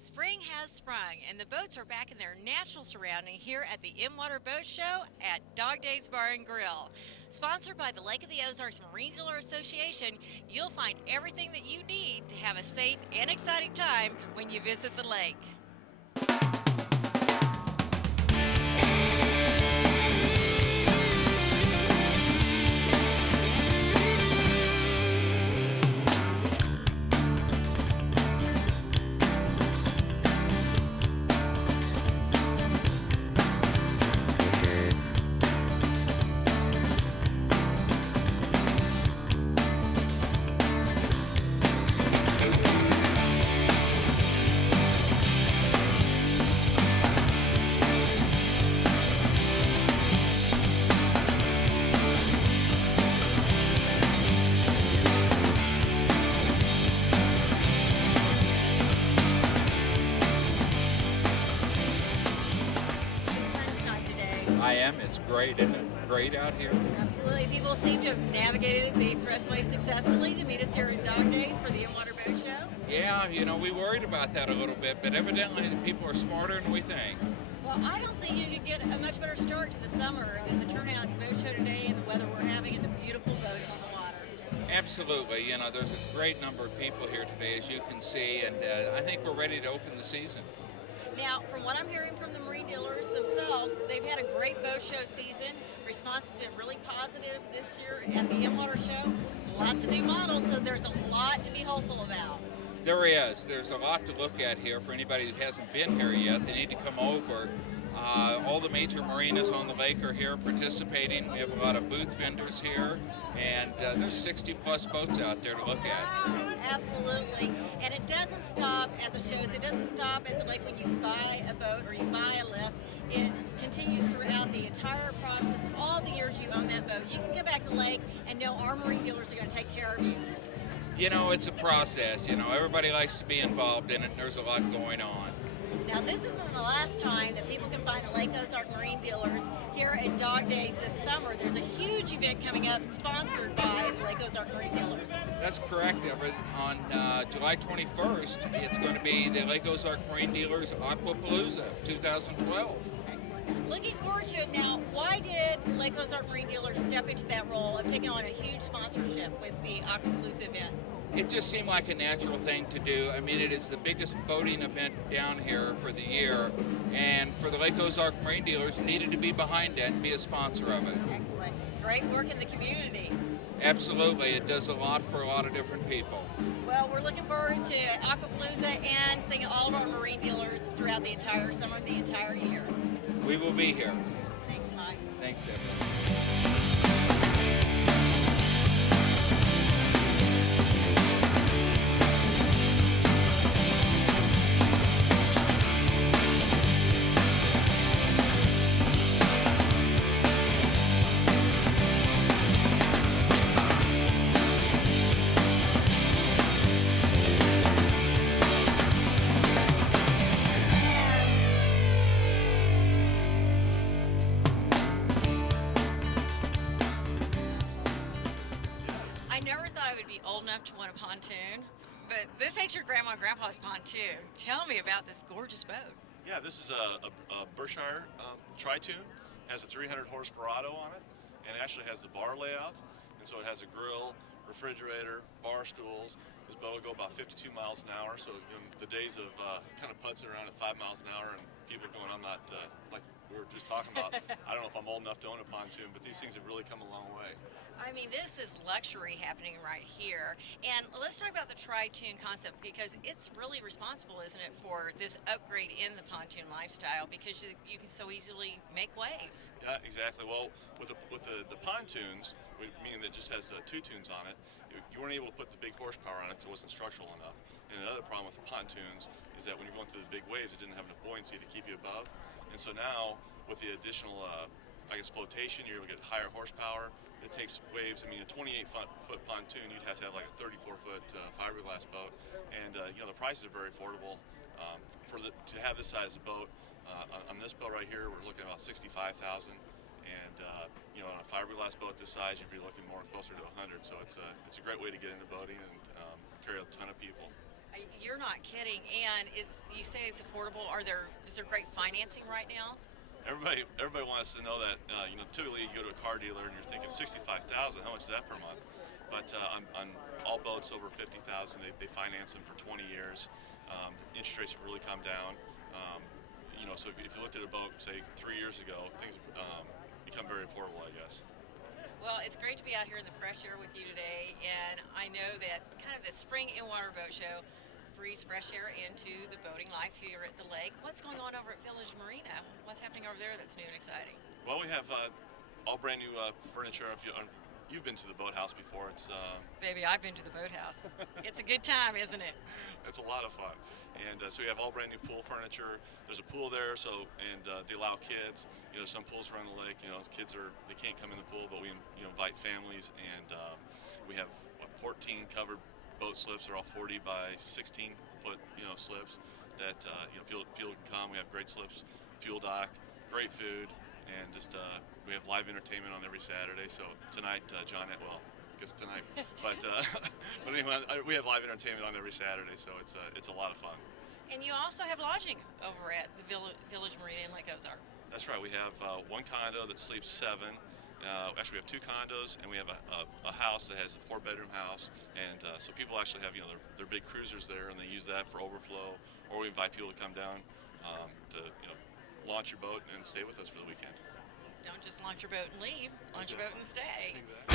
Spring has sprung, and the boats are back in their natural surrounding here at the In-Water Boat Show at Dog Days Bar and Grill. Sponsored by the Lake of the Ozarks Marine Dealer Association, you'll find everything that you need to have a safe and exciting time when you visit the lake. Sunshine today. I am. It's great, isn't it? Great out here. Absolutely. People seem to have navigated the expressway successfully to meet us here at Dog Days for the In-Water Boat Show. Yeah, we worried about that a little bit, but evidently the people are smarter than we think. Well, I don't think you could get a much better start to the summer. I mean, the turnout at the boat show today and the weather we're having and the beautiful boats on the water. Absolutely. There's a great number of people here today, as you can see, and I think we're ready to open the season. Now, from what I'm hearing from the marine dealers themselves, they've had a great boat show season. Response has been really positive this year at the In-Water Show. Lots of new models, so there's a lot to be hopeful about. There is. There's a lot to look at here for anybody who hasn't been here yet. They need to come over. All the major marinas on the lake are here participating. We have a lot of booth vendors here, and there's 60 plus boats out there to look at. Absolutely. And it doesn't stop at the shows. It doesn't stop at the lake when you buy a boat or you buy a lift. It continues throughout the entire process, all the years you own that boat. You can get back to the lake and know our marine dealers are going to take care of you. It's a process. Everybody likes to be involved in it, and there's a lot going on. Now, this isn't the last time that people can find the Lake Ozark Marine Dealers here at Dog Days this summer. There's a huge event coming up sponsored by the Lake Ozark Marine Dealers. That's correct, Everett. On July 21st, it's going to be the Lake Ozark Marine Dealers Aquapalooza 2012. Excellent. Looking forward to it now. Why did Lake Ozark Marine Dealers step into that role of taking on a huge sponsorship with the Aquapalooza event? It just seemed like a natural thing to do. I mean, it is the biggest boating event down here for the year, and for the Lake Ozark Marine Dealers needed to be behind it and be a sponsor of it. Excellent. Great work in the community. Absolutely. It does a lot for a lot of different people. Well, we're looking forward to Aquapalooza and seeing all of our marine dealers throughout the entire summer, the entire year. We will be here. Thanks, Mike. Thanks, Deborah. I never thought I would be old enough to want a pontoon, but this ain't your grandma and grandpa's pontoon. Tell me about this gorgeous boat. Yeah, this is a Berkshire Tri-Tune. Has a 300 horse Verado on it, and it actually has the bar layout. And so it has a grill, refrigerator, bar stools. This boat will go about 52 miles an hour. So the days of kind of putzing around at 5 miles an hour and people going, I'm not, like we were just talking about, I don't know if I'm old enough to own a pontoon, but these things have really come a long way. I mean, this is luxury happening right here. And let's talk about the Tri-Tune concept because it's really responsible, isn't it, for this upgrade in the pontoon lifestyle because you can so easily make waves. Yeah, exactly. Well, with the pontoons, meaning that it just has two tunes on it, you weren't able to put the big horsepower on it because it wasn't structural enough. And the other problem with the pontoons is that when you're going through the big waves, it didn't have enough buoyancy to keep you above. And so now, with the additional, flotation, you're able to get higher horsepower. It takes waves. I mean, a 28-foot pontoon, you'd have to have like a 34-foot fiberglass boat. And, the prices are very affordable. To have this size of boat, on this boat right here, we're looking at about $65,000. And on a fiberglass boat this size, you'd be looking more closer to 100. So it's a great way to get into boating and carry a ton of people. You're not kidding. And you say it's affordable. Is there great financing right now? Everybody wants to know that. Typically you go to a car dealer and you're thinking 65,000. How much is that per month? But on all boats over 50,000, they finance them for 20 years. The interest rates have really come down. So if you looked at a boat, say 3 years ago, things become very affordable, I guess. Well, it's great to be out here in the fresh air with you today, and I know that kind of the Spring In-Water Boat Show breathes fresh air into the boating life here at the lake. What's going on over at Village Marina? What's happening over there that's new and exciting? Well, we have all brand new furniture. If you've been to the boathouse before, it's Baby, I've been to the boathouse. It's a good time, isn't it? it's a lot of fun. And so we have all brand new pool furniture. There's a pool there, and they allow kids. Some pools around the lake. Kids they can't come in the pool, but we invite families, and we have 14 covered boat slips. They're all 40 by 16 foot slips that people can come. We have great slips, fuel dock, great food, and just we have live entertainment on every Saturday. So tonight, tonight, but anyway, we have live entertainment on every Saturday, so it's a lot of fun. And you also have lodging over at the Village Marina in Lake Ozark. That's right. We have one condo that sleeps 7. Actually, we have 2 condos, and we have a house that has a 4-bedroom house, and so people actually have their big cruisers there, and they use that for overflow. Or we invite people to come down to launch your boat and stay with us for the weekend. Don't just launch your boat and leave. Launch your boat and stay. Exactly.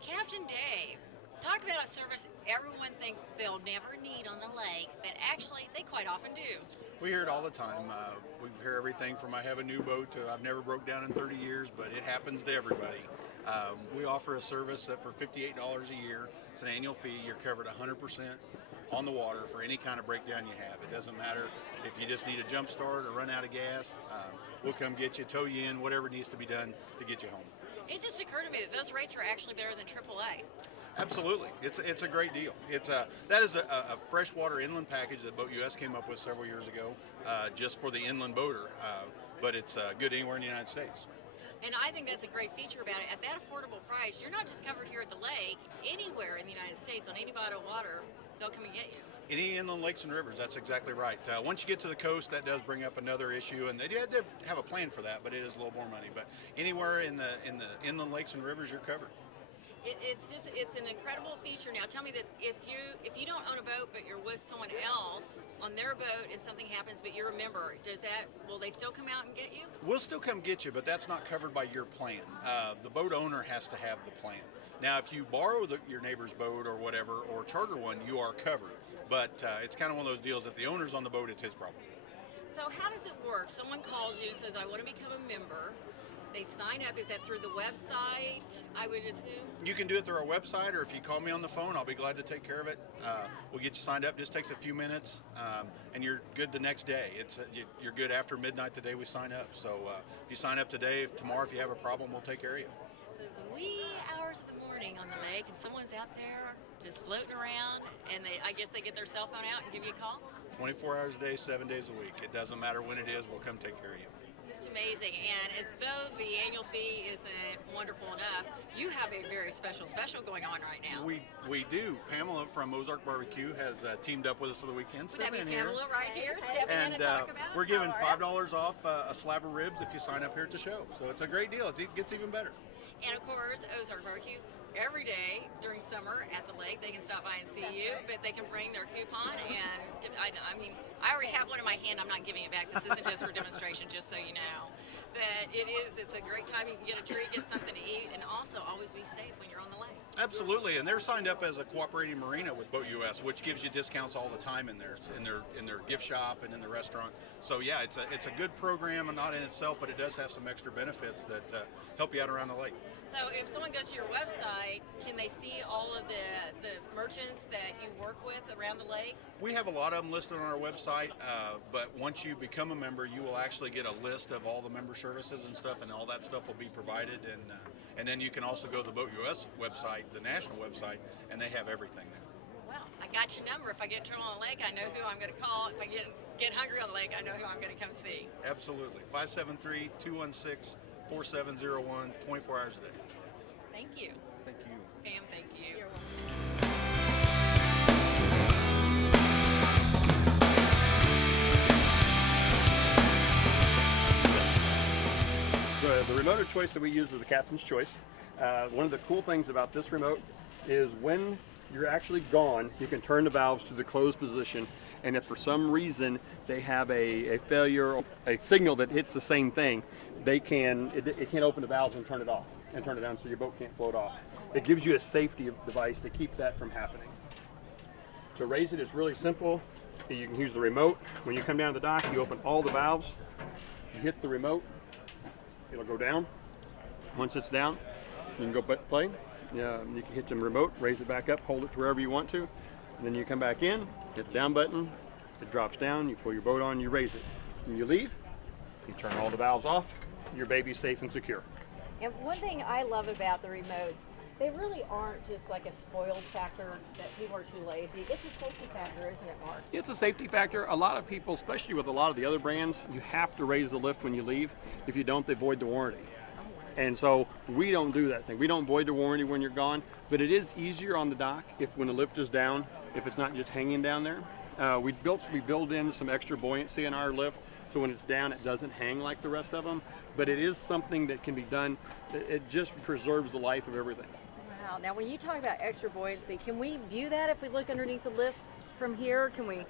Captain Dave, talk about a service everyone thinks they'll never need on the lake, but actually they quite often do. We hear it all the time. We hear everything from I have a new boat to I've never broke down in 30 years, but it happens to everybody. We offer a service that for $58 a year, it's an annual fee. You're covered 100% on the water for any kind of breakdown you have. It doesn't matter if you just need a jump start or run out of gas. We'll come get you, tow you in, whatever needs to be done to get you home. It just occurred to me that those rates are actually better than AAA. Absolutely, it's a great deal. That is a freshwater inland package that Boat US came up with several years ago, just for the inland boater. But it's good anywhere in the United States. And I think that's a great feature about it. At that affordable price, you're not just covered here at the lake. Anywhere in the United States, on any body of water, they'll come and get you. Any inland lakes and rivers, that's exactly right. Once you get to the coast, that does bring up another issue, and they have a plan for that, but it is a little more money. But anywhere in the inland lakes and rivers, you're covered. It's an incredible feature. Now tell me this, if you don't own a boat but you're with someone else on their boat and something happens but you're a member, will they still come out and get you? We'll still come get you, but that's not covered by your plan. The boat owner has to have the plan. Now if you borrow your neighbor's boat or whatever, or charter one, you are covered. But it's kind of one of those deals, if the owner's on the boat, it's his problem. So how does it work? Someone calls you and says, I want to become a member. They sign up. Is that through the website, I would assume? You can do it through our website, or if you call me on the phone, I'll be glad to take care of it. We'll get you signed up. Just takes a few minutes, and you're good the next day. You're good after midnight the day we sign up. So if you sign up today, tomorrow if you have a problem, we'll take care of you. So it's wee hours of the morning on the lake, and someone's out there just floating around, and I guess they get their cell phone out and give you a call? 24 hours a day, 7 days a week. It doesn't matter when it is, we'll come take care of you. Just amazing. And as though the annual fee isn't wonderful enough, you have a very special going on right now. We do. Pamela from Ozark Barbecue has teamed up with us for the weekend. Would that be Pamela right here stepping in and talk about it? We're giving $5 off a slab of ribs if you sign up here at the show. So it's a great deal. It gets even better. And of course, Ozark Barbecue, every day during summer at the lake, they can stop by and see you, but they can bring their coupon and I already have one in my hand. I'm not giving it back. This isn't just for demonstration, just so you know. But it's a great time. You can get a treat, get something to eat, and also always be safe when you're on the lake. Absolutely, and they're signed up as a cooperating marina with Boat US, which gives you discounts all the time in their gift shop and in the restaurant. So yeah, it's a good program, and not in itself, but it does have some extra benefits that help you out around the lake. So if someone goes to your website, can they see all of the merchants that you work with around the lake? We have a lot of them listed on our website, but once you become a member, you will actually get a list of all the member services and stuff, and all that stuff will be provided. And then you can also go to the Boat US website, the national website, and they have everything there. Well, I got your number. If I get in trouble on the lake, I know who I'm going to call. If I get hungry on the lake, I know who I'm going to come see. Absolutely. 573-216-4701, 24 hours a day. Thank you. Thank you. Pam, thank you. The remote of choice that we use is the Captain's Choice. One of the cool things about this remote is when you're actually gone, you can turn the valves to the closed position, and if for some reason they have a failure, or a signal that hits the same thing, it can't open the valves and turn it off and turn it down so your boat can't float off. It gives you a safety device to keep that from happening. To raise it is really simple. You can use the remote. When you come down to the dock, you open all the valves, you hit the remote, it'll go down. Once it's down, you can go play. You can hit the remote, raise it back up, hold it to wherever you want to, and then you come back in, hit the down button, it drops down, you pull your boat on, you raise it. When you leave, you turn all the valves off, your baby's safe and secure. And one thing I love about the remotes, they really aren't just like a spoiled factor that people are too lazy. It's a safety factor, isn't it, Mark? It's a safety factor. A lot of people, especially with a lot of the other brands, you have to raise the lift when you leave. If you don't, they void the warranty. And so we don't do that thing. We don't void the warranty when you're gone, but it is easier on the dock when the lift is down, if it's not just hanging down there. We build in some extra buoyancy in our lift, so when it's down, it doesn't hang like the rest of them. But it is something that can be done. It just preserves the life of everything. Wow. Now, when you talk about extra buoyancy, can we view that if we look underneath the lift from here? Can we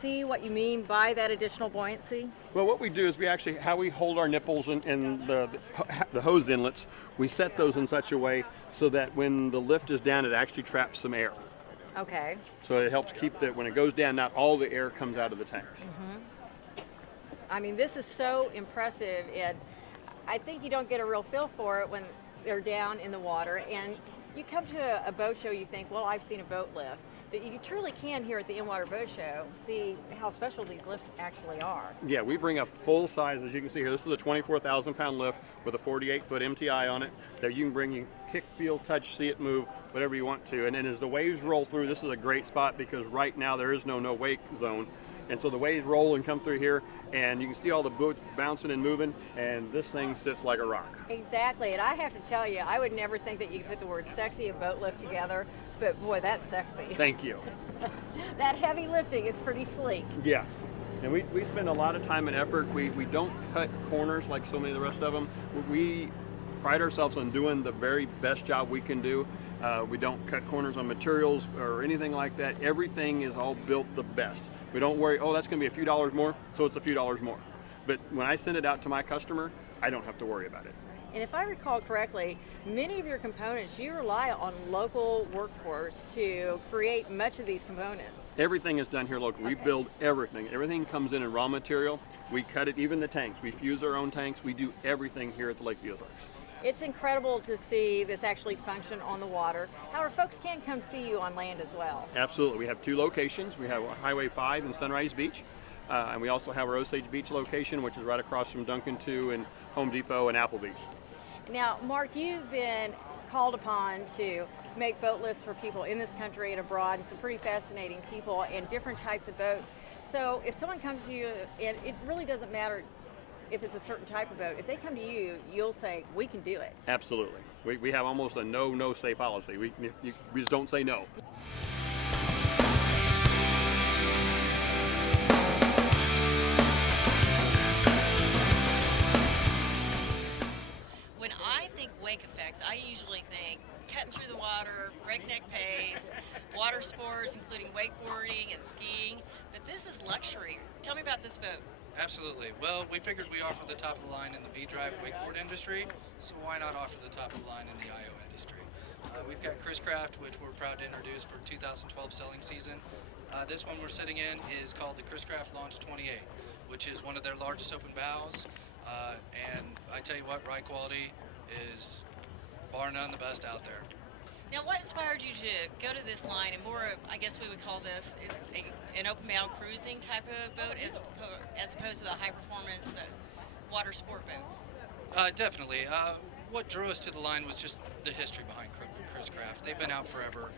see what you mean by that additional buoyancy? Well, what we do is how we hold our nipples and the hose inlets, we set those in such a way so that when the lift is down, it actually traps some air. Okay. So it helps keep when it goes down, not all the air comes out of the tanks. Mm-hmm. I mean, this is so impressive, and I think you don't get a real feel for it when they're down in the water. And you come to a boat show, you think, well, I've seen a boat lift. But you truly can here at the In-Water Boat Show see how special these lifts actually are. Yeah, we bring a full size, as you can see here. This is a 24,000-pound lift with a 48-foot MTI on it that you can bring, you kick, feel, touch, see it move, whatever you want to. And then as the waves roll through, this is a great spot because right now there is no wake zone. And so the waves roll and come through here, and you can see all the boats bouncing and moving, and this thing sits like a rock. Exactly, and I have to tell you, I would never think that you could put the word sexy and boat lift together, but boy, that's sexy. Thank you. That heavy lifting is pretty sleek. Yes. And we spend a lot of time and effort. We don't cut corners like so many of the rest of them. We pride ourselves on doing the very best job we can do. We don't cut corners on materials or anything like that. Everything is all built the best. We don't worry, oh, that's going to be a few dollars more, so it's a few dollars more. But when I send it out to my customer, I don't have to worry about it. And if I recall correctly, many of your components, you rely on local workforce to create much of these components. Everything is done here locally. We build everything. Everything comes in raw material. We cut it, even the tanks. We fuse our own tanks. We do everything here at the Lake Ozarks. It's incredible to see this actually function on the water. However, folks can come see you on land as well. Absolutely. We have two locations. We have Highway 5 and Sunrise Beach. And we also have our Osage Beach location, which is right across from Duncan 2 and Home Depot and Applebee's. Now, Mark, you've been called upon to make boat lifts for people in this country and abroad, and some pretty fascinating people and different types of boats. So if someone comes to you, and it really doesn't matter if it's a certain type of boat, if they come to you, you'll say, we can do it. Absolutely. We have almost a no-say policy. We just don't say no. When I think wake effects, I usually think cutting through the water, breakneck pace, water sports, including wakeboarding and skiing. But this is luxury. Tell me about this boat. Absolutely. Well, we figured we offer the top of the line in the V-Drive wakeboard industry, so why not offer the top of the line in the IO industry? We've got Chris Craft, which we're proud to introduce for 2012 selling season. This one we're sitting in is called the Chris Craft Launch 28, which is one of their largest open bows. And I tell you what, ride quality is bar none the best out there. Now, what inspired you to go to this line and more, I guess we would call this an open bow cruising type of boat as opposed to the high performance water sport boats? Definitely. What drew us to the line was just the history behind Chris Craft. They've been out forever.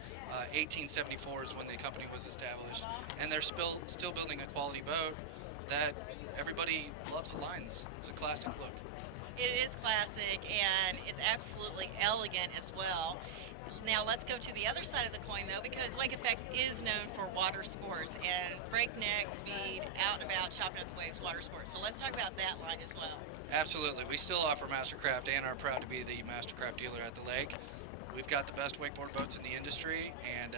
1874 is when the company was established, and they're still building a quality boat that everybody loves the lines. It's a classic look. It is classic, and it's absolutely elegant as well. Now let's go to the other side of the coin, though, because Wake FX is known for water sports and breakneck speed, out and about, chopping up the waves, water sports. So let's talk about that line as well. Absolutely. We still offer Mastercraft and are proud to be the Mastercraft dealer at the lake. We've got the best wakeboard boats in the industry, and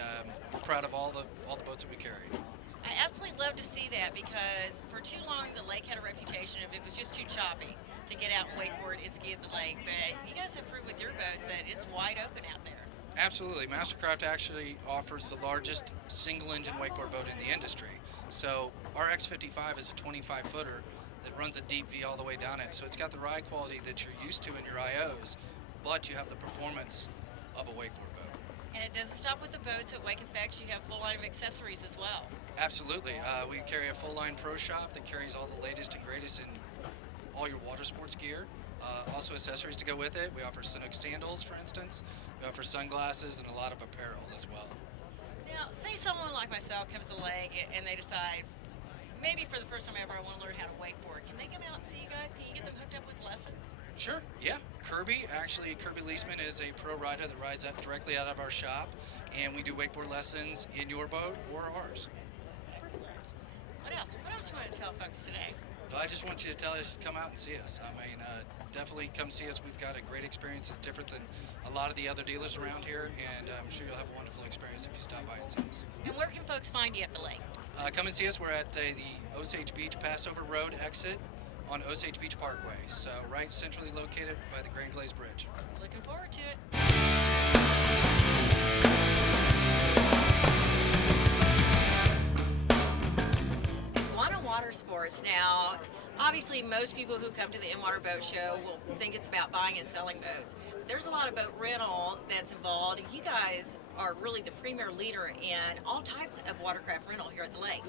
we're proud of all the boats that we carry. I absolutely love to see that because for too long the lake had a reputation of it was just too choppy to get out and wakeboard and ski at the lake. But you guys have proved with your boats that it's wide open out there. Absolutely. Mastercraft actually offers the largest single-engine wakeboard boat in the industry. So our X55 is a 25-footer that runs a deep V all the way down it. So it's got the ride quality that you're used to in your IOs, but you have the performance of a wakeboard boat. And it doesn't stop with the boats. At Wake FX, you have a full line of accessories as well. Absolutely. We carry a full-line pro shop that carries all the latest and greatest in all your water sports gear. Also accessories to go with it. We offer Sanook sandals, for instance. We offer sunglasses and a lot of apparel as well. Now, say someone like myself comes to the lake and they decide, maybe for the first time ever, I want to learn how to wakeboard. Can they come out and see you guys? Can you get them hooked up with lessons? Sure, yeah. Kirby Leisman is a pro rider that rides directly out of our shop, and we do wakeboard lessons in your boat or ours. What else? What else do you want to tell folks today? I just want you to tell us to come out and see us. I mean, definitely come see us. We've got a great experience. It's different than a lot of the other dealers around here, and I'm sure you'll have a wonderful experience if you stop by and see us. And where can folks find you at the lake? Come and see us. We're at the Osage Beach Passover Road exit on Osage Beach Parkway, so right centrally located by the Grand Glaze Bridge. Looking forward to it. Water sports. Now, obviously, most people who come to the In-Water Boat Show will think it's about buying and selling boats. But there's a lot of boat rental that's involved, and you guys are really the premier leader in all types of watercraft rental here at the lake.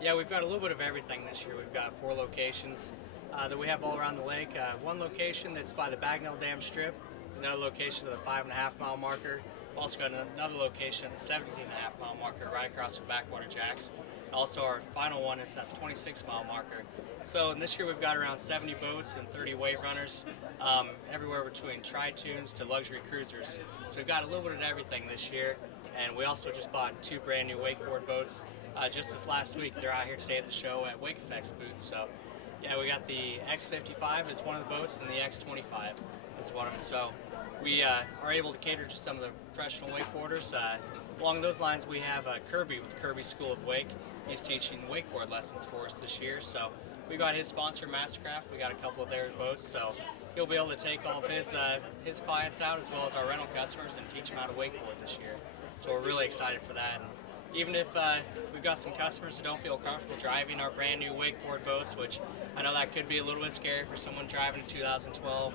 Yeah, we've got a little bit of everything this year. We've got 4 locations that we have all around the lake. One location that's by the Bagnell Dam Strip, another location at the 5.5 mile marker. We've also got another location at the 17.5 mile marker right across from Backwater Jacks. Also, our final one is at the 26 mile marker. So this year we've got around 70 boats and 30 wave runners, everywhere between tri-tunes to luxury cruisers. So we've got a little bit of everything this year. And we also just bought 2 brand new wakeboard boats just this last week. They're out here today at the show at Wake FX booth. So yeah, we got the X55 is one of the boats, and the X25 is one of them. So we are able to cater to some of the professional wakeboarders. Along those lines, we have Kirby with Kirby School of Wake. He's teaching wakeboard lessons for us this year. So we got his sponsor, Mastercraft. We got a couple of their boats, so he'll be able to take all of his clients out as well as our rental customers and teach them how to wakeboard this year. So we're really excited for that. And even if we've got some customers who don't feel comfortable driving our brand new wakeboard boats, which I know that could be a little bit scary for someone driving a 2012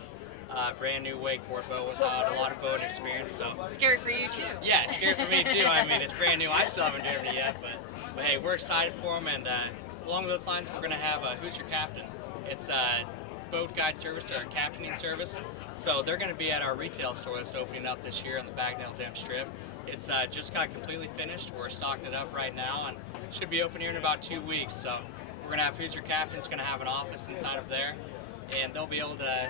brand new wakeboard boat without a lot of boat experience. So scary for you too. Yeah, scary for me too. I mean, it's brand new. I still haven't driven it yet, but hey, we're excited for them. And along those lines, we're going to have Who's Your Captain? It's a boat guide service or a captaining service. So they're going to be at our retail store that's opening up this year on the Bagnell Dam Strip. It's just got completely finished. We're stocking it up right now and should be open here in about 2 weeks. So we're going to have Who's Your Captain. It's going to have an office inside of there, and they'll be able to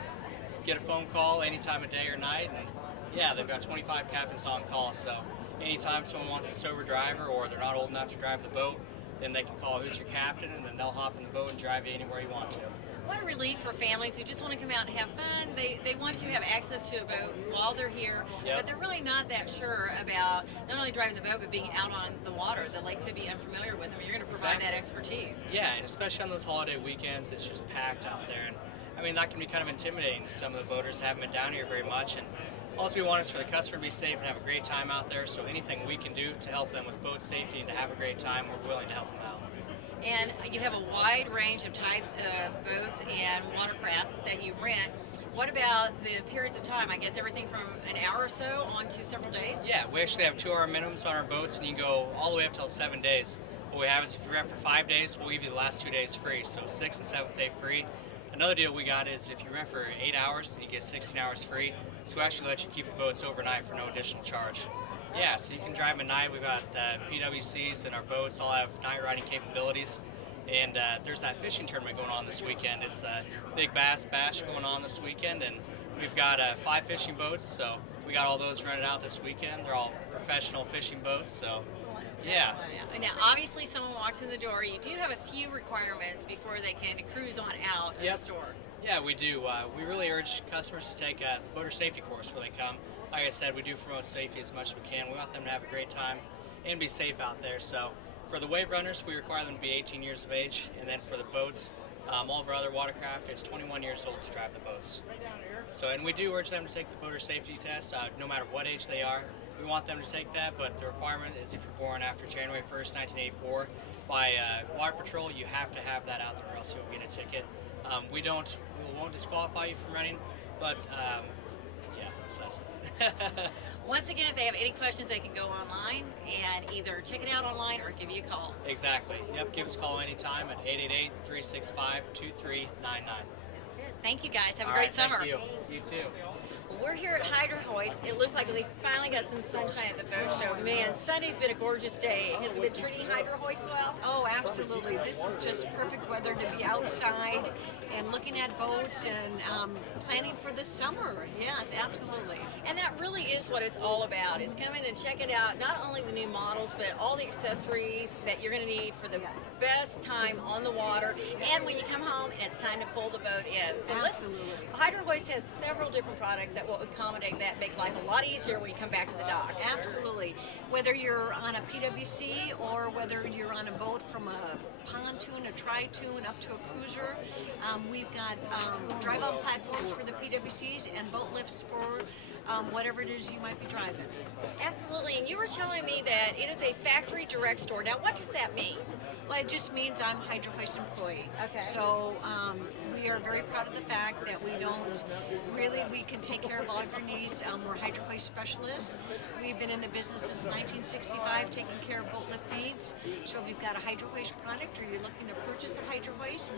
get a phone call any time of day or night. And yeah, they've got 25 captains on call. So anytime someone wants a sober driver or they're not old enough to drive the boat, then they can call Who's Your Captain, and then they'll hop in the boat and drive you anywhere you want to. What a relief for families who just want to come out and have fun. They want to have access to a boat while they're here, but they're really not that sure about not only driving the boat, but being out on the water. The lake could be unfamiliar with them. You're going to provide that expertise. Yeah, and especially on those holiday weekends, it's just packed out there. And I mean, that can be kind of intimidating to some of the boaters who haven't been down here very much. And All we want is for the customer to be safe and have a great time out there. So anything we can do to help them with boat safety and to have a great time, we're willing to help them out. And you have a wide range of types of boats and watercraft that you rent. What about the periods of time? I guess everything from an hour or so on to several days? Yeah, we actually have 2-hour minimums on our boats, and you can go all the way up till 7 days. What we have is if you rent for 5 days, we'll give you the last 2 days free, so 6th and 7th day free. Another deal we got is if you rent for 8 hours, you get 16 hours free. So we actually let you keep the boats overnight for no additional charge. Yeah, so you can drive them at night. We've got PWCs, and our boats all have night riding capabilities. And there's that fishing tournament going on this weekend. It's the Big Bass Bash going on this weekend, and we've got 5 fishing boats, so we got all those rented out this weekend. They're all professional fishing boats, so yeah. Now, obviously, someone walks in the door. You do have a few requirements before they can cruise on out of the store. Yeah, we do. We really urge customers to take the boater safety course where they come. Like I said, we do promote safety as much as we can. We want them to have a great time and be safe out there. So for the wave runners, we require them to be 18 years of age. And then for the boats, all of our other watercraft, it's 21 years old to drive the boats. So, and we do urge them to take the boater safety test, no matter what age they are. We want them to take that, but the requirement is if you're born after January 1st, 1984, by Water Patrol, you have to have that out there or else you'll get a ticket. We won't disqualify you from running, but yeah, so that's it. Once again, if they have any questions, they can go online and either check it out online or give you a call. Exactly. Yep, give us a call anytime at 888-365-2399. Thank you guys. Have a All great right, summer. Thank you. You too. Well, we're here at Hydro Hoist. It looks like we finally got some sunshine at the boat show. Man, Sunday's been a gorgeous day. Has it been treating Hydro Hoist well? Oh, absolutely. This is just perfect weather to be outside and looking at boats and planning for the summer. Yes, absolutely. And that really is what it's all about. Is come in and check it out. Not only the new models, but all the accessories that you're going to need for the best time on the water. And when you come home and it's time to pull the boat in. So Absolutely. Hydro Hoist has several different products that will accommodate that, make life a lot easier when you come back to the dock. Absolutely. Whether you're on a PWC or whether you're on a boat from a pontoon, a tri-toon up to a cruiser, we've got drive-on platforms for the PWCs and boat lifts for whatever it is you might be driving. Absolutely. And you were telling me that it is a factory direct store. Now, what does that mean? Well, it just means I'm a Hydro Hoist employee. Okay. So we are very proud of the fact that we can take care of all of your needs. We're Hydro Hoist specialists. We've been in the business since 1965, taking care of boat lift needs. So if you've got a Hydro Hoist product or you're looking to purchase a Hydro Hoist,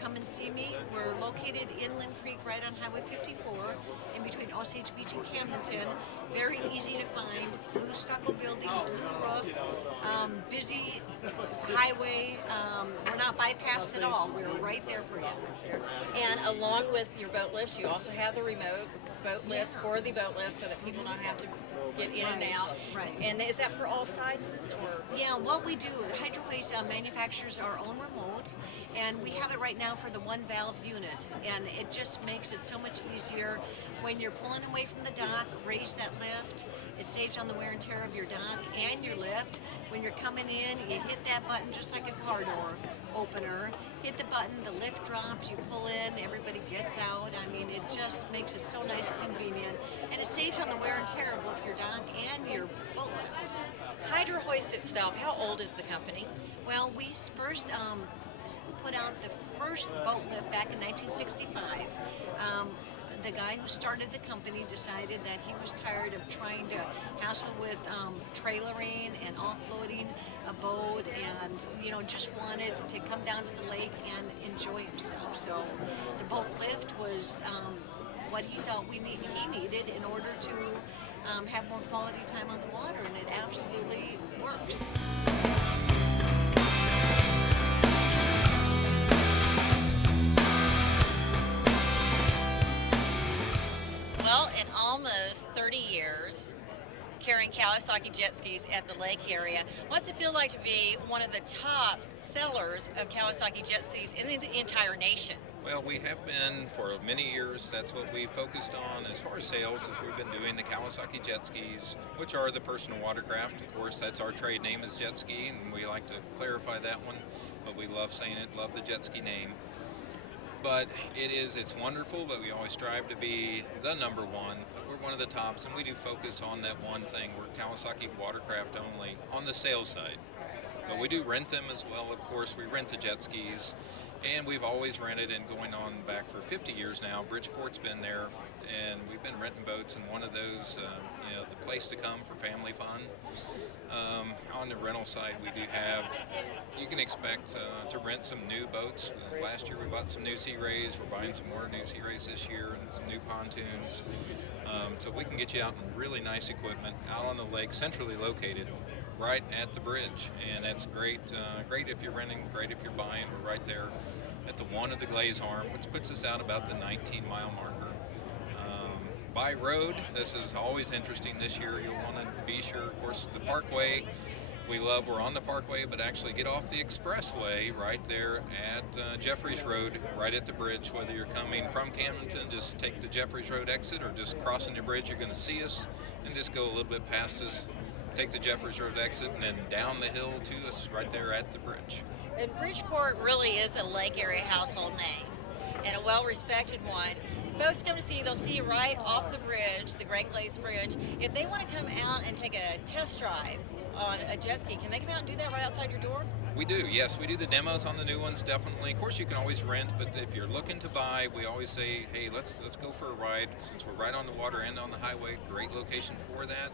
come and see me. We're located in Lynn Creek, right on Highway 54, in between Osage Beach and Camdenton. Very easy to find. Blue stucco building, blue roof, busy highway. We're not bypassed at all. We're right there for you. And along with your boat lifts, you also have the remote boat lifts for the boat lifts so that people don't have to get in and out. Right. And is that for all sizes or? Yeah, what we do, Hydro Hoist manufactures our own remote, and we have it right now for the one valve unit, and it just makes it so much easier when you're pulling away from the dock. Raise that lift. It saves on the wear and tear of your dock and your lift. When you're coming in, you hit that button just like a car door opener. Hit the button, the lift drops, you pull in, everybody gets out. I mean, it just makes it so nice and convenient, and it saves on the wear and tear of both your dock and your boat lift. Hydro Hoist itself, how old is the company? Well, we first put out the first boat lift back in 1965. The guy who started the company decided that he was tired of trying to hassle with trailering and offloading a boat, and just wanted to come down to the lake and enjoy himself. So the boat lift was what he thought he needed in order to have more quality time on the water, and it absolutely works. Well, in almost 30 years, carrying Kawasaki jet skis at the lake area, what's it feel like to be one of the top sellers of Kawasaki jet skis in the entire nation? Well, we have been for many years. That's what we focused on as far as sales, is we've been doing the Kawasaki jet skis, which are the personal watercraft. Of course, that's our trade name is jet ski, and we like to clarify that one, but we love saying it, love the jet ski name. But it's wonderful, but we always strive to be the number one. But we're one of the tops, and we do focus on that one thing. We're Kawasaki watercraft only on the sales side. But we do rent them as well, of course. We rent the jet skis, and we've always rented, and going on back for 50 years now. Bridgeport's been there, and we've been renting boats, and one of those, the place to come for family fun. On the rental side, we do have, you can expect to rent some new boats. Last year we bought some new Sea Rays. We're buying some more new Sea Rays this year, and some new pontoons. So we can get you out in really nice equipment out on the lake, centrally located, right at the bridge. And that's great, great if you're renting, great if you're buying. We're right there at the one of the Glaze Arm, which puts us out about the 19-mile marker. By road, this is always interesting. This year you'll want to be sure, of course, the Parkway, we're on the Parkway, but actually get off the expressway right there at Jeffries Road, right at the bridge. Whether you're coming from Camdenton, just take the Jeffries Road exit, or just crossing the bridge, you're going to see us, and just go a little bit past us, take the Jeffries Road exit, and then down the hill to us right there at the bridge. And Bridgeport really is a lake area household name, and a well-respected one. Folks come to see you, they'll see you right off the bridge, the Grand Glaze Bridge. If they want to come out and take a test drive on a jet ski, can they come out and do that right outside your door? We do, yes. We do the demos on the new ones, definitely. Of course, you can always rent, but if you're looking to buy, we always say, hey, let's go for a ride. Since we're right on the water and on the highway, great location for that.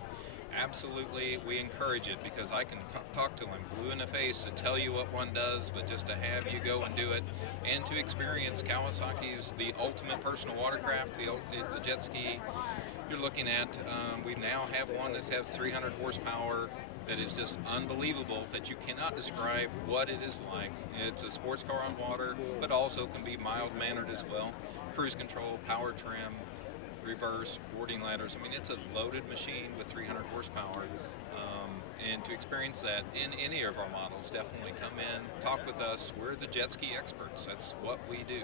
Absolutely, we encourage it, because I can talk till I'm blue in the face to tell you what one does, but just to have you go and do it, and to experience Kawasaki's the ultimate personal watercraft, the jet ski. You're looking at, we now have one that has 300 horsepower that is just unbelievable, that you cannot describe what it is like. It's a sports car on water, but also can be mild-mannered as well. Cruise control, power trim, reverse, boarding ladders. I mean, it's a loaded machine with 300 horsepower. And to experience that in any of our models, definitely come in, talk with us. We're the jet ski experts. That's what we do.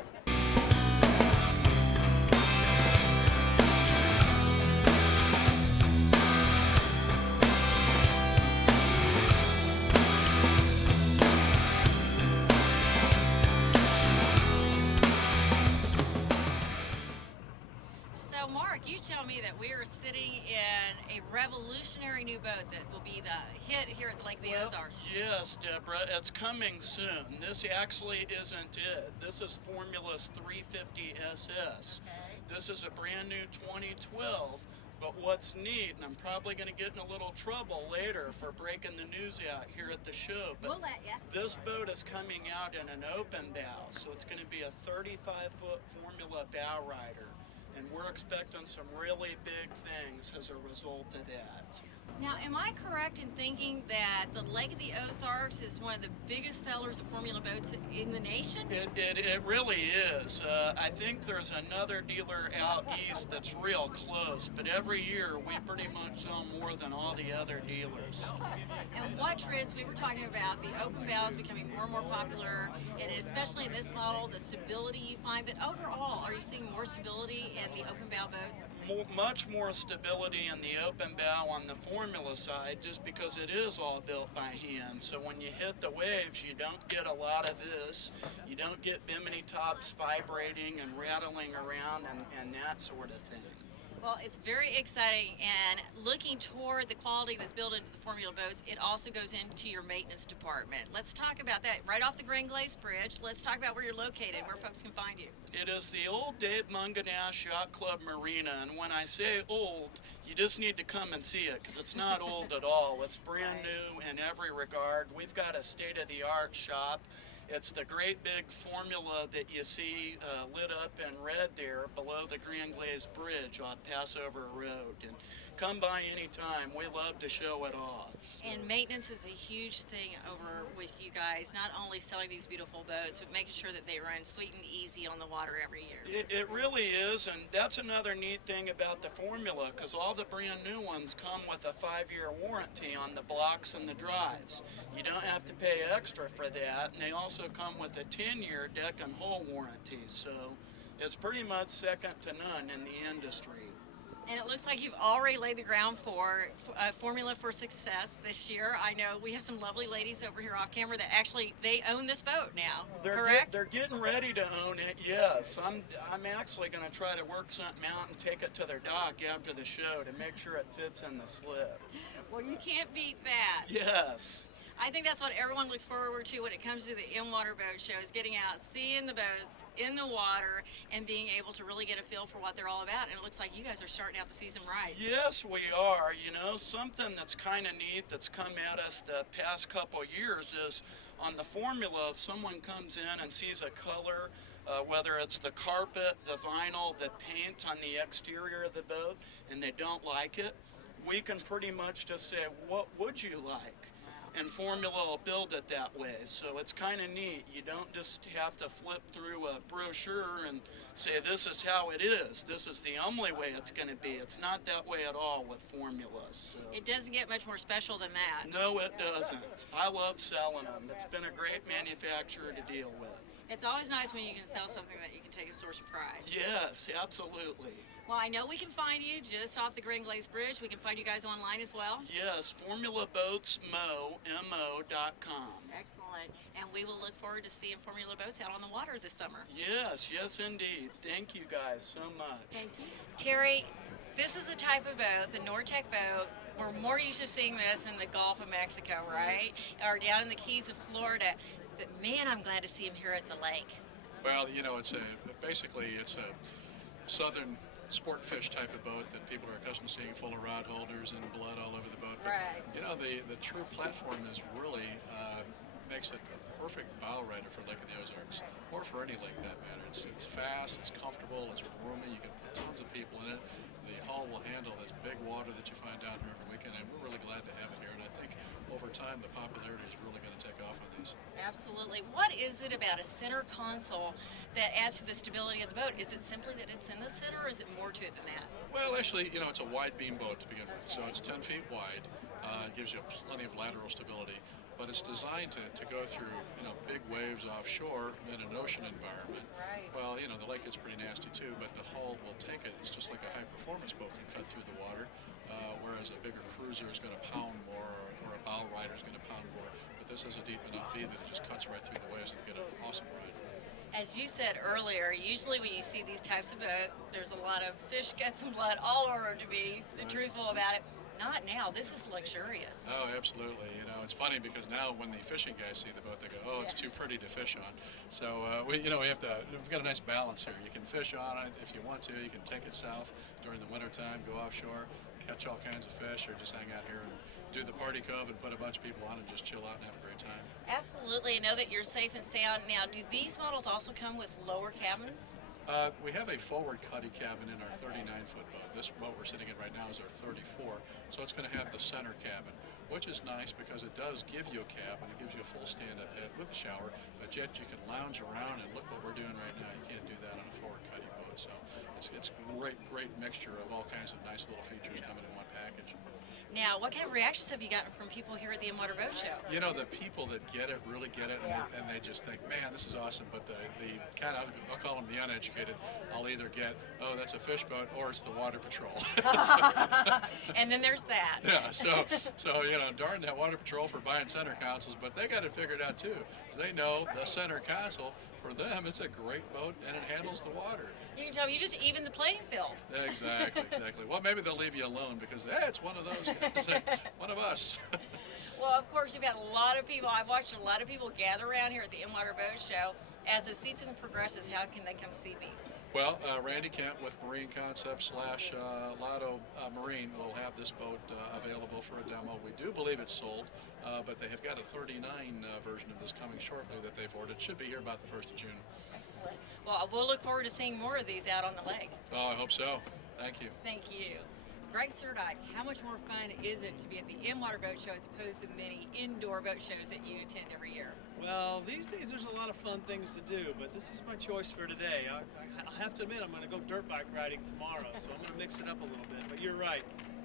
You tell me that we are sitting in a revolutionary new boat that will be the hit here at the Lake of the Ozarks. Yes, Deborah, it's coming soon. This actually isn't it. This is Formula's 350 SS. Okay. This is a brand new 2012, but what's neat, and I'm probably going to get in a little trouble later for breaking the news out here at the show, but we'll let ya. This boat is coming out in an open bow, so it's going to be a 35-foot Formula bow rider. And we're expecting some really big things as a result of that. Now, am I correct in thinking that the Lake of the Ozarks is one of the biggest sellers of Formula boats in the nation? It really is. I think there's another dealer out east that's real close, but every year we pretty much sell more than all the other dealers. And what trends, we were talking about the open bow is becoming more and more popular, and especially in this model, the stability you find, but overall, are you seeing more stability in the open bow boats? Much more stability in the open bow on the Formula side, just because it is all built by hand. So when you hit the waves, you don't get a lot of this. You don't get bimini tops vibrating and rattling around and that sort of thing. Well, it's very exciting, and looking toward the quality that's built into the Formula boats, it also goes into your maintenance department. Let's talk about that. Right off the Grand Glaze Bridge, let's talk about where you're located, where folks can find you. It is the old Dave Munganash Yacht Club Marina, and when I say old, you just need to come and see it, because it's not old at all. It's brand new in every regard. We've got a state-of-the-art shop. It's the great big Formula that you see lit up in red there below the Grand Glaze Bridge on Passover Road. And come by anytime. We love to show it off. So. And maintenance is a huge thing over with you guys, not only selling these beautiful boats, but making sure that they run sweet and easy on the water every year. It really is, and that's another neat thing about the Formula, because all the brand new ones come with a 5-year warranty on the blocks and the drives. You don't have to pay extra for that, and they also come with a 10-year deck and hull warranty, so it's pretty much second to none in the industry. And it looks like you've already laid the ground for a formula for success this year. I know we have some lovely ladies over here off camera that actually they own this boat now. Correct? They're getting ready to own it. Yes, I'm actually going to try to work something out and take it to their dock after the show to make sure it fits in the slip. Well, you can't beat that. Yes. I think that's what everyone looks forward to when it comes to the In-Water Boat Show, is getting out, seeing the boats in the water, and being able to really get a feel for what they're all about. And it looks like you guys are starting out the season right. Yes, we are. You know, something that's kind of neat that's come at us the past couple of years is on the formula, if someone comes in and sees a color, whether it's the carpet, the vinyl, the paint on the exterior of the boat, and they don't like it, we can pretty much just say, what would you like? And Formula will build it that way. So it's kind of neat. You don't just have to flip through a brochure and say, this is how it is. This is the only way it's going to be. It's not that way at all with formulas. So. It doesn't get much more special than that. No, it doesn't. I love selling them. It's been a great manufacturer to deal with. It's always nice when you can sell something that you can take a source of pride. Yes, absolutely. Well, I know we can find you just off the Green Glaze Bridge. We can find you guys online as well. Yes, formulaboatsmo.com. Excellent. And we will look forward to seeing Formula Boats out on the water this summer. Yes, yes indeed. Thank you guys so much. Thank you. Terry, this is a type of boat, the Nortec boat. We're more used to seeing this in the Gulf of Mexico, right? Or down in the Keys of Florida. But man, I'm glad to see him here at the lake. Well, you know, it's a southern sport fish type of boat that people are accustomed to seeing, full of rod holders and blood all over the boat. But, right. You know, the true platform is really makes it a perfect bow rider for Lake of the Ozarks, or for any lake that matter. It's fast, it's comfortable, it's roomy. You can put tons of people in it. The hull will handle this big water that you find down here every weekend, and we're really glad to have it here. And I think over time the popularity is really going to take off on these. Absolutely. What is it about a center console that adds to the stability of the boat? Is it simply that it's in the center, or is it more to it than that? Well, actually, you know, it's a wide beam boat to begin with, so it's 10 feet wide. It gives you plenty of lateral stability, but it's designed to go through, you know, big waves offshore in an ocean environment. Right. Well, you know, the lake gets pretty nasty too, but the hull will take it. It's just like a high-performance boat can cut through the water, whereas a bigger cruiser is going to pound more, or a bow rider is going to pound more. But this has a deep enough V that it just cuts right through the waves and you get an awesome ride. As you said earlier, usually when you see these types of boat, there's a lot of fish, guts, and blood all over, to be truthful about it. Not now. This is luxurious. Oh, absolutely. You know, it's funny because now when the fishing guys see the boat, they go, "Oh, it's too pretty to fish on." So we've got a nice balance here. You can fish on it if you want to. You can take it south during the wintertime, go offshore, catch all kinds of fish, or just hang out here and do the party cove and put a bunch of people on and just chill out and have a great time. Absolutely. I know that you're safe and sound. Now, do these models also come with lower cabins? We have a forward cuddy cabin in our 39-foot boat. This boat we're sitting in right now is our 34, so it's going to have the center cabin, which is nice because it does give you a cab and it gives you a full stand-up head with a shower, but yet you can lounge around and look what we're doing right now. You can't do that on a forward cuddy boat, so it's great mixture of all kinds of nice little features coming in one package. Now, what kind of reactions have you gotten from people here at the In-Water Boat Show? You know, the people that get it really get it, and they just think, man, this is awesome. But the kind of, I'll call them the uneducated, I'll either get, oh, that's a fish boat, or it's the water patrol. And then there's that. Yeah, so you know, darn that water patrol for buying center consoles, but they got it figured out too, because they know the center console, for them, it's a great boat, and it handles the water. You can tell me, you just even the playing field. Exactly. Well, maybe they'll leave you alone because, hey, it's one of those guys, one of us. Well, of course, you've got a lot of people. I've watched a lot of people gather around here at the In-Water Boat Show. As the season progresses, how can they come see these? Well, Randy Kent with Marine Concepts / Lotto Marine will have this boat available for a demo. We do believe it's sold, but they have got a 39 version of this coming shortly that they've ordered. It should be here about the 1st of June. Excellent. Well, we'll look forward to seeing more of these out on the lake. Oh, I hope so. Thank you. Thank you. Greg Surdike, how much more fun is it to be at the In-Water Boat Show as opposed to the many indoor boat shows that you attend every year? Well, these days there's a lot of fun things to do, but this is my choice for today. I have to admit I'm going to go dirt bike riding tomorrow, so I'm going to mix it up a little bit. But you're right,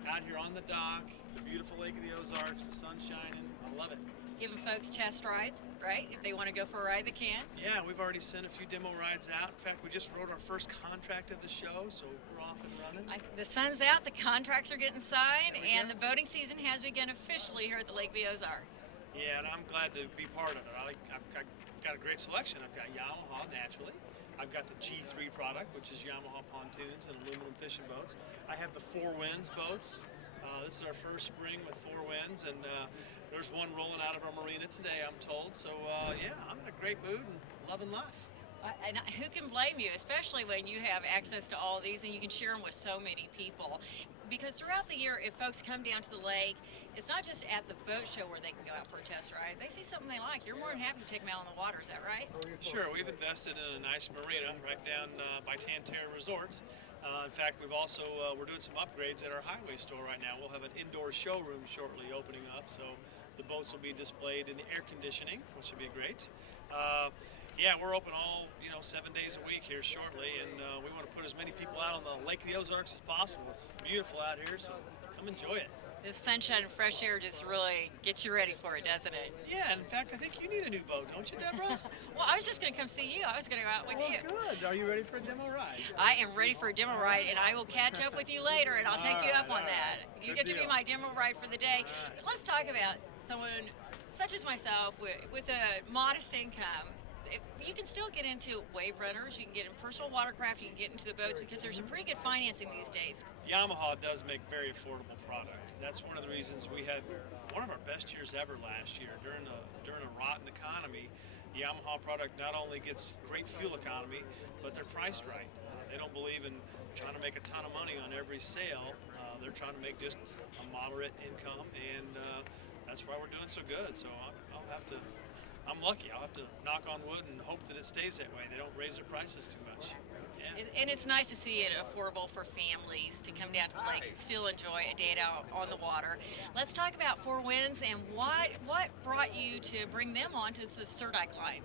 out here on the dock, the beautiful Lake of the Ozarks, the sun shining, I love it. giving folks test rides, right? If they want to go for a ride, they can. Yeah, we've already sent a few demo rides out. In fact, we just wrote our first contract of the show, so we're off and running. The sun's out, the contracts are getting signed, and the boating season has begun officially here at the Lake of the Ozarks. Yeah, and I'm glad to be part of it. I've got a great selection. I've got Yamaha, naturally. I've got the G3 product, which is Yamaha pontoons and aluminum fishing boats. I have the Four Winds boats. This is our first spring with Four Winds, and there's one rolling out of our marina today, I'm told. So, yeah, I'm in a great mood and loving life. And who can blame you, especially when you have access to all of these and you can share them with so many people. Because throughout the year, if folks come down to the lake, it's not just at the boat show where they can go out for a test ride. They see something they like. You're more than happy to take them out on the water, is that right? Sure, we've invested in a nice marina right down by Tanterra Resort. In fact, we've also, we're doing some upgrades at our highway store right now. We'll have an indoor showroom shortly opening up, so the boats will be displayed in the air conditioning, which will be great. Yeah, we're open all 7 days a week here shortly, and we want to put as many people out on the Lake of the Ozarks as possible. It's beautiful out here, so come enjoy it. This sunshine and fresh air just really gets you ready for it, doesn't it? Yeah, in fact, I think you need a new boat, don't you, Deborah? Well, I was just going to come see you. I was going to go out with you. Good. Are you ready for a demo ride? I am ready for a demo ride, and I will catch up with you later, and I'll take you up on that. You get to be my demo ride for the day. But let's talk about someone such as myself with a modest income. If you can still get into wave runners, you can get in personal watercraft, you can get into the boats because there's some pretty good financing these days. Yamaha does make very affordable product. That's one of the reasons we had one of our best years ever last year. During a rotten economy, the Yamaha product not only gets great fuel economy, but they're priced right. They don't believe in trying to make a ton of money on every sale. They're trying to make just a moderate income, and that's why we're doing so good. So I'm lucky. I'll have to knock on wood and hope that it stays that way. They don't raise their prices too much. Yeah. And it's nice to see it affordable for families to come down to the lake and still enjoy a day out on the water. Let's talk about Four Winds and what brought you to bring them onto the Surdyke line.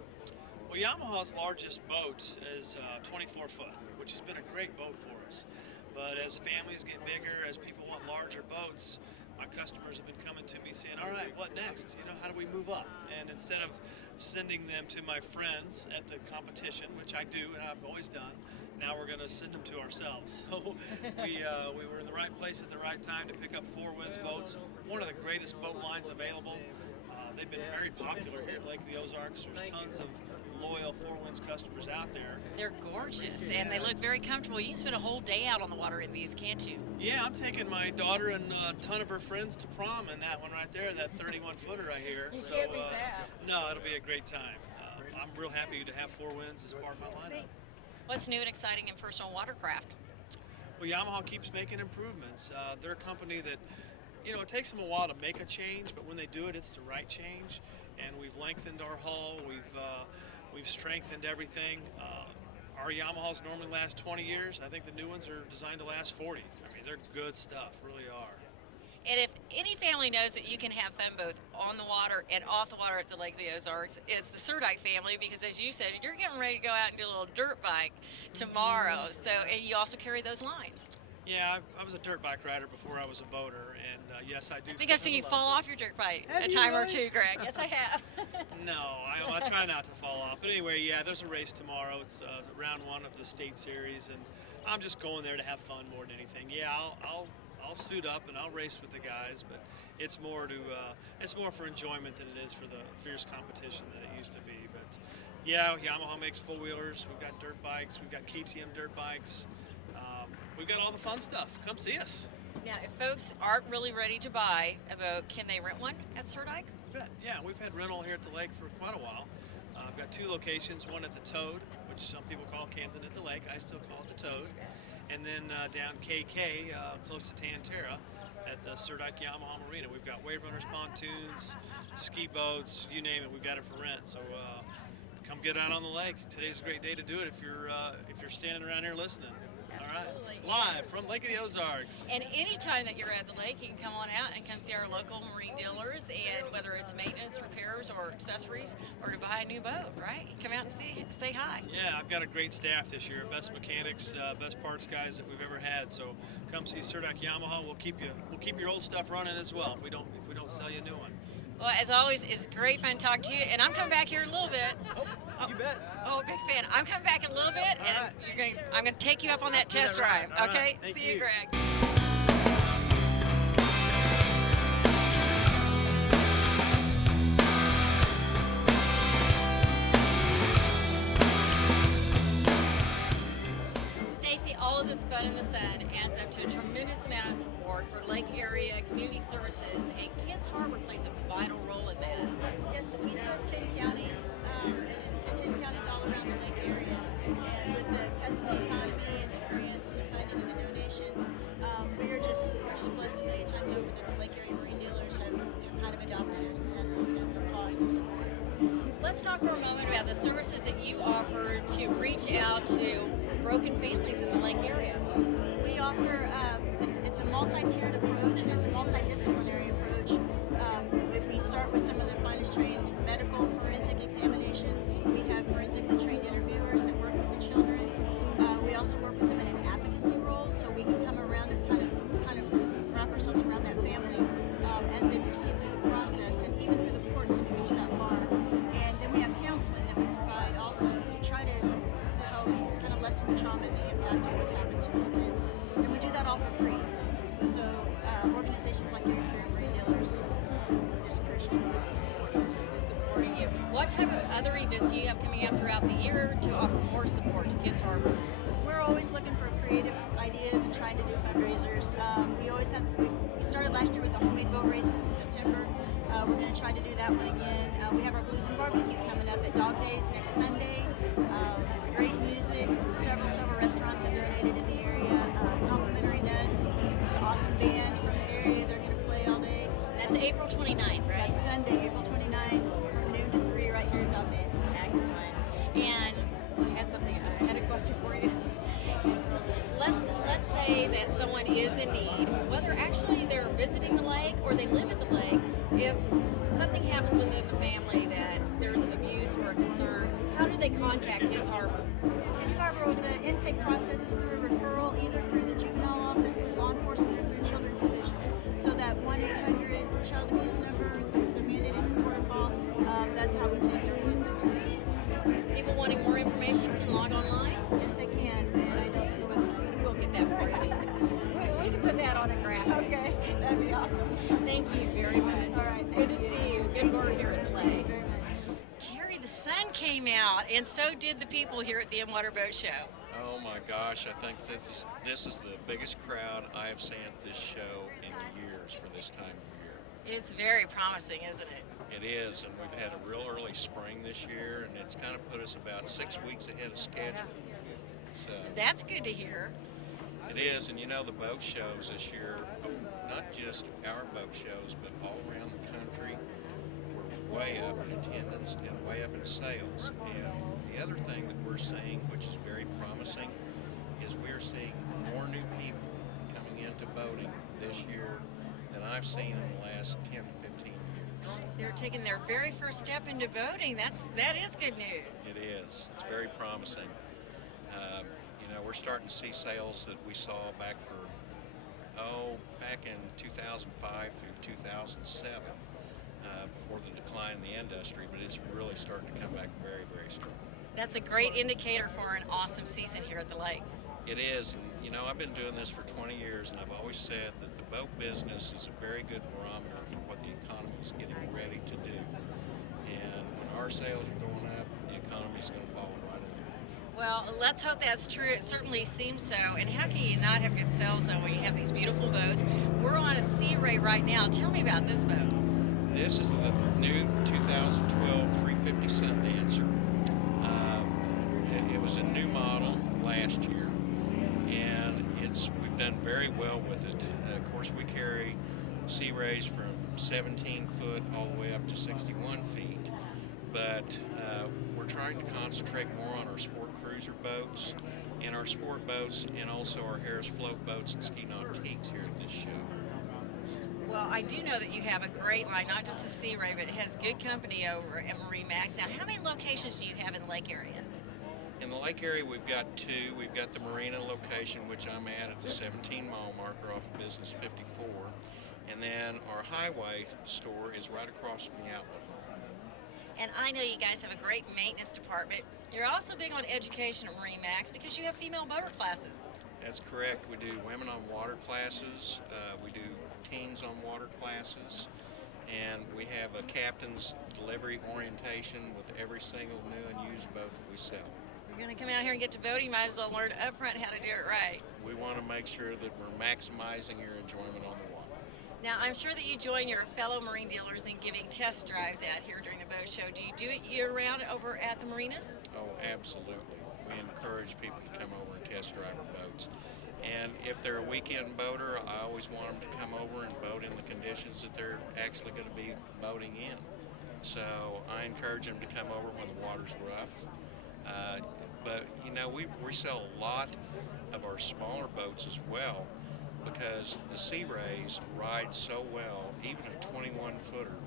Well, Yamaha's largest boat is 24 foot, which has been a great boat for us. But as families get bigger, as people want larger boats, my customers have been coming to me saying, all right, what next? How do we move up? And instead of sending them to my friends at the competition, which I do and I've always done, now we're going to send them to ourselves. So we were in the right place at the right time to pick up Four Winds boats, one of the greatest boat lines available. They've been very popular here at Lake of the Ozarks. There's tons of loyal Four Winds customers out there. They're gorgeous and they look very comfortable. You can spend a whole day out on the water in these, can't you? Yeah, I'm taking my daughter and a ton of her friends to prom in that one right there, that 31 footer right here. You can't beat that. No, it'll be a great time. I'm real happy to have Four Winds as part of my lineup. What's new and exciting in personal watercraft? Well, Yamaha keeps making improvements. They're a company that, it takes them a while to make a change, but when they do it, it's the right change. And we've lengthened our hull. We've strengthened everything. Our Yamahas normally last 20 years. I think the new ones are designed to last 40. I mean, they're good stuff, really are. And if any family knows that you can have fun both on the water and off the water at the Lake of the Ozarks, it's the Surdyke family because, as you said, you're getting ready to go out and do a little dirt bike tomorrow. So, and you also carry those lines. Yeah, I was a dirt bike rider before I was a boater, and yes, I do. I think I've seen you fall off your dirt bike a time or two, Greg. Yes, I have. No, I try not to fall off. But anyway, yeah, there's a race tomorrow. It's round one of the state series, and I'm just going there to have fun more than anything. Yeah, I'll suit up and I'll race with the guys, but it's more for enjoyment than it is for the fierce competition that it used to be. But yeah, Yamaha makes four wheelers. We've got dirt bikes. We've got KTM dirt bikes. We've got all the fun stuff. Come see us. Now, if folks aren't really ready to buy a boat, can they rent one at Surdyke? Yeah, we've had rental here at the lake for quite a while. I've got two locations, one at the Toad, which some people call Camden at the Lake. I still call it the Toad. And then down KK, close to Tanterra, at the Surdyke Yamaha Marina. We've got wave runners, pontoons, ski boats, you name it, we've got it for rent. So come get out on the lake. Today's a great day to do it if you're standing around here listening. All right, live from Lake of the Ozarks. And anytime that you're at the lake, you can come on out and come see our local marine dealers, and whether it's maintenance, repairs, or accessories, or to buy a new boat, right? Come out and say hi. Yeah, I've got a great staff this year, best mechanics, best parts guys that we've ever had. So come see Surdyke Yamaha. We'll keep your old stuff running as well if we don't sell you a new one. Well, as always, it's great fun talking to you, and I'm coming back here in a little bit. You bet. Oh, big fan. I'm coming back in a little bit, and I'm going to take you up on that test drive. All Okay? right. Thank See you, you. Greg. Stacy, all of this fun in the sun adds up to a tremendous amount of support for Lake Area Community Services, and Kids Harbor plays a vital role in that. Yes, we serve 10 counties, and it's the 10 counties all around the lake area. And with the cuts in the economy and the grants and the funding and the donations, we're just blessed a million times over that the Lake Area Marine Dealers have kind of adopted us as a cause to support. Let's talk for a moment about the services that you offer to reach out to broken families in the lake area. We offer, it's a multi-tiered approach and it's a multidisciplinary approach. We start with some of the finest trained medical forensic examinations. We have forensically trained interviewers that work with the children. We also work with them in an advocacy role, so we can come around and kind of wrap ourselves around that family as they proceed through the process and even through the courts if it goes that far. And then we have counseling that we provide also to try to help kind of lessen the trauma and the impact of what's happened to these kids. And we do that all for free. So organizations like Lake Area Marine Dealers is crucial to supporting us. Supporting you. What type of other events do you have coming up throughout the year to offer more support to Kids Harbor? We're always looking for creative ideas and trying to do fundraisers. We started last year with the homemade boat races in September. We're going to try to do that one again. We have our Blues and Barbecue coming up at Dog Days next Sunday. Great music. Several restaurants have donated in the area. Complimentary Nuts. It's an awesome band from the area. They're going to play all day. That's April 29th, right? That's Sunday, April 29th, from noon to 3 right here at Dog Days. Excellent. And I had a question for you. Let's say that someone is in need, whether actually they're visiting the lake or they live at the lake. If something happens within the family that there's abuse or a concern, how do they contact Kids Harbor? Kids Harbor, the intake process is through a referral, either through the juvenile office, through law enforcement, or through Children's Division. So that 1-800 child abuse number, the mandated protocol, that's how we take our kids into the system. People wanting more information can log online? Yes, they can, and I don't know the website. We'll get that for you. We can put that on a graphic. Okay, that'd be awesome. Thank you very much. All right, it's good to see you. Good work here at the lake. Terry, the sun came out, and so did the people here at the M-Water Boat Show. Oh my gosh, I think this is the biggest crowd I have seen at this show in years for this time of year. It's very promising, isn't it? It is, and we've had a real early spring this year, and it's kind of put us about 6 weeks ahead of schedule. So that's good to hear. It is, and you know, the boat shows this year, not just our boat shows, but all around the country, we're way up in attendance and way up in sales. And the other thing that we're seeing, which is very promising, is we're seeing more new people coming into boating this year than I've seen in the last 10 to 15 years. They're taking their very first step into boating. That is good news. It is. It's very promising. You know, we're starting to see sales that we saw back in 2005 through 2007, before the decline in the industry, but it's really starting to come back very, very strong. That's a great indicator for an awesome season here at the lake. It is, and you know, I've been doing this for 20 years, and I've always said that the boat business is a very good barometer for what the economy is getting ready to do. And when our sales are going up, the economy is going to follow right in there. Well, let's hope that's true. It certainly seems so. And how can you not have good sales, though, when you have these beautiful boats? We're on a Sea Ray right now. Tell me about this boat. This is the new 2012 350 Sundancer. It was a new model last year, and we've done very well with it. Of course, we carry Sea Rays from 17 foot all the way up to 61 feet, but we're trying to concentrate more on our sport cruiser boats and our sport boats, and also our Harris float boats and ski nautiques here at this show. Well, I do know that you have a great line, not just the Sea Ray, but it has good company over at Marine Max. Now, how many locations do you have in the lake area? In the lake area, we've got two. We've got the Marina location, which I'm at the 17-mile marker off of Business 54. And then our highway store is right across from the outlet mall. And I know you guys have a great maintenance department. You're also big on education at MarineMax because you have female boater classes. That's correct. We do women on water classes, we do teens on water classes, and we have a captain's delivery orientation with every single new and used boat that we sell. You're going to come out here and get to boating, you might as well learn up front how to do it right. We want to make sure that we're maximizing your enjoyment on the water. Now, I'm sure that you join your fellow marine dealers in giving test drives out here during the boat show. Do you do it year-round over at the marinas? Oh, absolutely. We encourage people to come over and test drive our boats. And if they're a weekend boater, I always want them to come over and boat in the conditions that they're actually going to be boating in. So I encourage them to come over when the water's rough. But, you know, we sell a lot of our smaller boats as well, because the Sea Rays ride so well. Even a 21-footer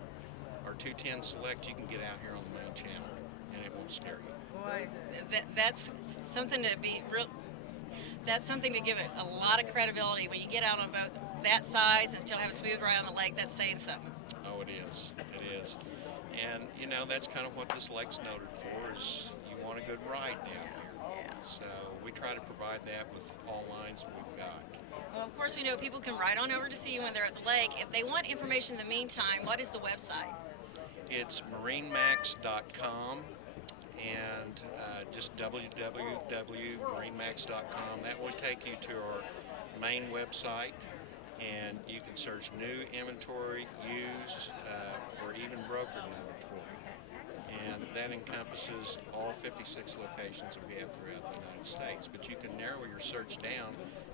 or 210 Select, you can get out here on the main channel and it won't scare you. Boy, that's something to be real. That's something to give it a lot of credibility when you get out on a boat that size and still have a smooth ride on the lake. That's saying something. Oh, it is. It is. And you know, that's kind of what this lake's noted for, is you want a good ride down here. Yeah. So we try to provide that with all lines that we've got. Well, of course, we know people can ride on over to see you when they're at the lake. If they want information in the meantime, what is the website? It's marinemax.com and just www.marinemax.com. That will take you to our main website, and you can search new inventory, used, or even brokered inventory. And that encompasses all 56 locations that we have throughout the United States. But you can narrow your search down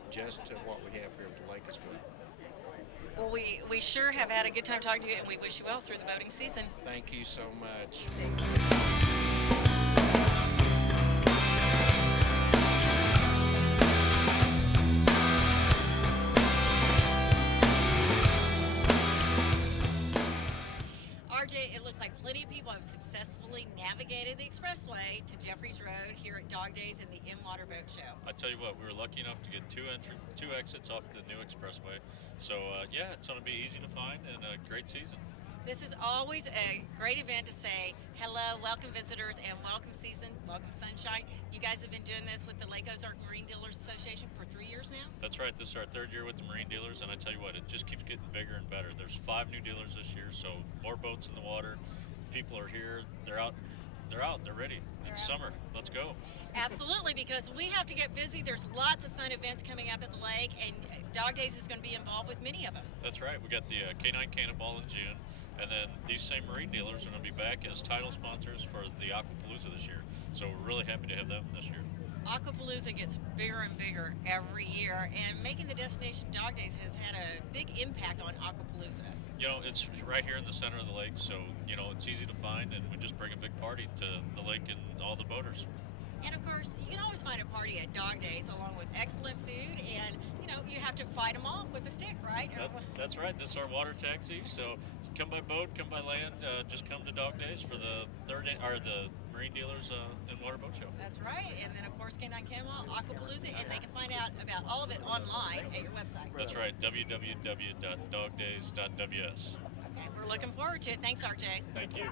just to what we have here at the lake as well. Well, we sure have had a good time talking to you, and we wish you well through the boating season. Thank you so much. RJ, it looks like plenty of people have successfully navigated the expressway to Jeffries Road here at Dog Days and the In-Water Boat Show. I tell you what, we were lucky enough to get two exits off the new expressway. So yeah, it's going to be easy to find and a great season. This is always a great event to say hello, welcome visitors, and welcome season, welcome sunshine. You guys have been doing this with the Lake Ozark Marine Dealers Association for 3 years now? That's right. This is our third year with the Marine Dealers, and I tell you what, it just keeps getting bigger and better. There's 5 new dealers this year, so more boats in the water. People are here. They're out. They're ready. It's summer. Let's go. Absolutely, because we have to get busy. There's lots of fun events coming up at the lake, and Dog Days is going to be involved with many of them. That's right. We got the K9 Cannonball in June, and then these same Marine Dealers are going to be back as title sponsors for the Aquapalooza this year. So we're really happy to have them this year. Aquapalooza gets bigger and bigger every year, and making the destination Dog Days has had a big impact on Aquapalooza. You know, it's right here in the center of the lake, so, you know, it's easy to find, and we just bring a big party to the lake and all the boaters. And of course, you can always find a party at Dog Days along with excellent food, and, you know, you have to fight them off with a stick, right? That's right. This is our water taxi, so come by boat, come by land, just come to Dog Days for the the Marine Dealers and Water Boat Show. That's right. And then, of course, K9 Cannonball, Aquapalooza, and they can find out about all of it online at your website. That's right, www.dogdays.ws. Okay, we're looking forward to it. Thanks, RJ. Thank you.